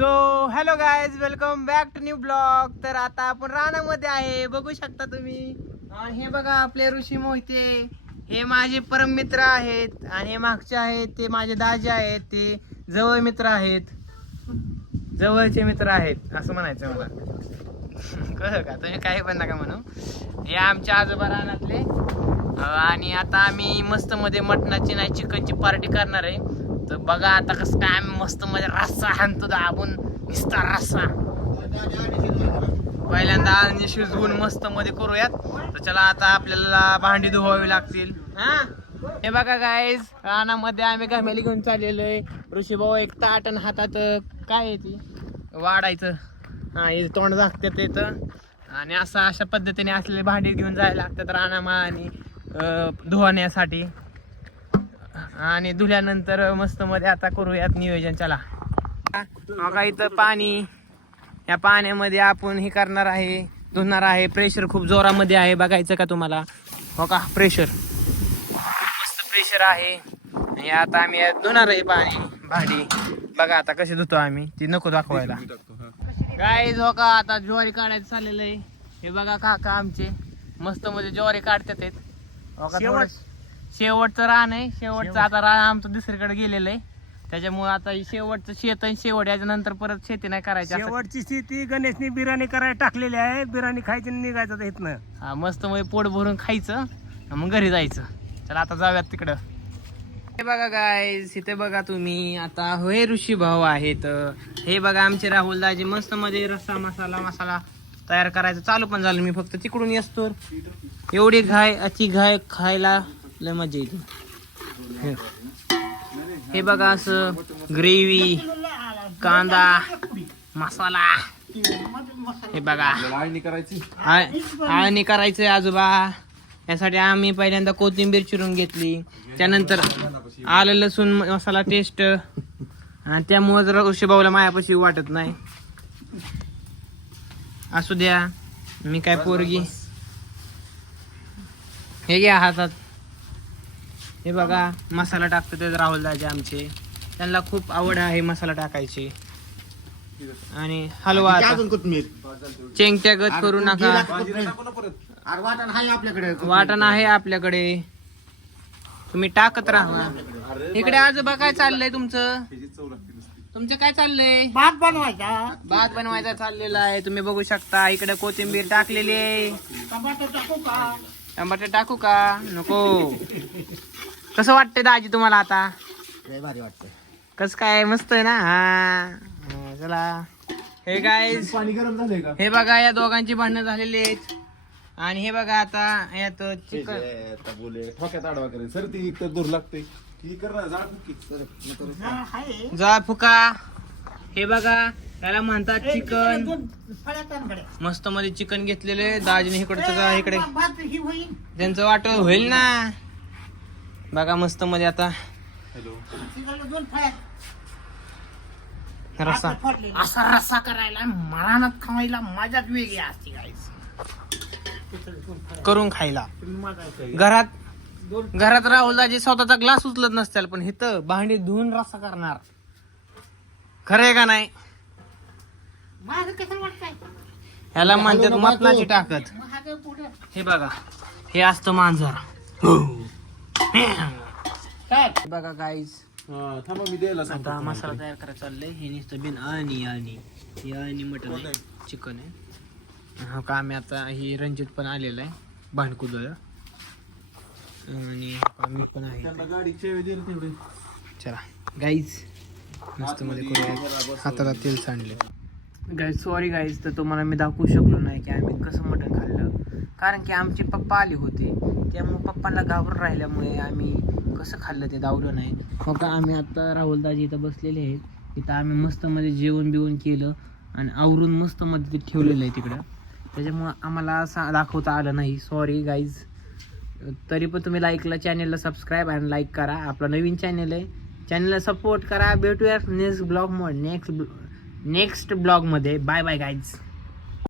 So hello guys, welcome back to new blog. तर आता आपण रानामध्ये आहे, बघू शकता तुम्ही. आणि हे बघा आपले ऋषी मोहिते, हे माझे परम मित्र आहेत. आणि हे मागचे आहेत ते माझे दाजी आहेत, ते जवळ मित्र आहेत, जवळचे मित्र आहेत असं म्हणायचं मला. कळलं का? तुम्ही काही पण नका म्हणू. हे आमच्या आजोबा रानातले. आणि आता आम्ही मस्त मध्ये मटणाची नाही चिकनची पार्टी करणार आहे. तर बघा आता कसं काय आम्ही मस्त मध्ये रस्सा हाणतो दाबून, निस्ता रस्सा. पहिल्यांदा आणि शिजवून मस्त मध्ये करूयात. तर चला आता आपल्याला भांडी धुवावी लागतील. हे बघा गाईज, रानामध्ये आम्ही घमेली घेऊन चाललेलो आहे. ऋषी भाऊ एक ताट आणि हातात काय आहे ती वाढायचं, हे तोंड झाकतात येतं. आणि अशा पद्धतीने असलेले भांडी घेऊन जायला लागतात रानामा आणि धुवाण्यासाठी. आणि धुल्यानंतर मस्त मध्ये आता करूयात नियोजन. चला बघा इथं पाणी, या पाण्यामध्ये आपण हे करणार आहे, धुणार आहे. प्रेशर खूप जोरामध्ये आहे, बघायचं का तुम्हाला? हो का, प्रेशर मस्त प्रेशर आहे. आणि आता आम्ही धुणार आहे भांडी. बघा आता कशी धुतो आम्ही, ती नको दाखवायला. गाईज हो का, आता ज्वारी काढायचं चाललेलं आहे. हे बघा काका आमचे मस्त मध्ये ज्वारी काढतात आहेत. हो का, शेवटचं रान आहे. शेवटचं आता रान आमचं दुसरीकडे गेलेलं आहे. त्याच्यामुळे आता शेवटचं शेत आहे. शेवट याच्यानंतर परत शेती नाही करायची. शेवटची शेती गणेशनी बिर्याणी करायला टाकलेली आहे. बिर्याणी खायची निघायचं इथनं. हा, मस्त मध्ये पोट भरून खायचं मग घरी जायचं. चला आता जाऊयात तिकडं. हे बघा गाईज, इथे बघा तुम्ही आता हे ऋषी भाऊ आहेत. हे बघा आमचे राहुल दाजी मस्त मध्ये रस्सा मसाला तयार करायचं चालू पण झालं. मी फक्त तिकडून येतो. एवढी अति घाय खायला लय मजा येते. हे बघा असं ग्रेव्ही, कांदा, मसाला. हे बघा आळणी करायचंय आजोबा. यासाठी आम्ही पहिल्यांदा कोथिंबीर चिरून घेतली, त्यानंतर आलं लसूण मसाला टेस्ट. आणि त्यामुळे जर ऋषीभाऊला मायापाशी वाटत नाही. असू द्या, मी काय पोरगी. हे घ्या हातात. हे बघा मसाला टाकतो ते राहुल दाजी आमचे, त्यांना खूप आवड आहे मसाला टाकायची. आणि हलवा चेंगट्या गत करू नका. वाटण आहे आपल्याकडे, तुम्ही टाकत राहा. इकडे आजोबा काय चाललंय तुमचं काय चाललंय? भात बनवायचा चाललेला आहे. तुम्ही बघू शकता इकडे कोथिंबीर टाकलेली आहे. टमाटर टाकू का? नको. कसं वाटतंय दाजी तुम्हाला आता? भारी वाटतंय. कसं काय? मस्त आहे ना? हा चला. हे गाईज पाणी गरम झालंय का? हे बघा या दोघांची भांडणं झालेली आहेत. आणि हे बघा आता यात चिकन ठोक्यात आडवा करे सर, ती एक तर दूर लागते. जा फुका. हे बघा त्याला म्हणतात चिकन. मस्त मध्ये चिकन घेतलेले दाजीने इकडचं इकडे त्यांचं वाट होईल ना. बघा मस्त मध्ये आता रस्सा, असा रस्सा करायला मरानात खावायला मजाच वेगळी असते गाईस. करून खायला घरात राहुल दाजी स्वतःचा ग्लास उचलत नसतील, पण इथं भांडी धुवून रस्सा करणार. खरंय का नाही? ह्याला म्हणतात मटणाची ताकद. हे बघा हे असतं मांजर. बघा गाईज, आता मसाला तयार करायला चाललंय. हे नुसतं बिन आणि मटन आहे, चिकन आहे. हा का आम्ही आता ही रणजित पण आलेला आहे भांडकुदला. आणि मी पण आहे. चला गाईज मस्त मध्ये करूया. हाताला तेल सांडले गाईज. सॉरी गाईज, तर तुम्हाला मी दाखवू शकलो नाही की आम्ही कसं मटण खाल्लं, कारण की आमचे पप्पा आले होते. त्यामुळे पप्पांना घाबरून राहिल्यामुळे आम्ही कसं खाल्लं ते दावलं नाही. हो का, आम्ही आता राहुल दाजी इथं बसलेले आहेत. इथं आम्ही मस्त मध्ये जेवण बिवण केलं आणि आवरून मस्त मध्ये ते ठेवलेलं आहे तिकडं. त्याच्यामुळं आम्हाला असं दाखवता आलं नाही. Sorry guys. तरी पण तुम्ही चॅनलला सबस्क्राईब आणि लाईक करा. आपला नवीन चॅनल आहे, चॅनलला सपोर्ट करा. भेटूया नेक्स्ट ब्लॉग मध्ये. Bye bye guys.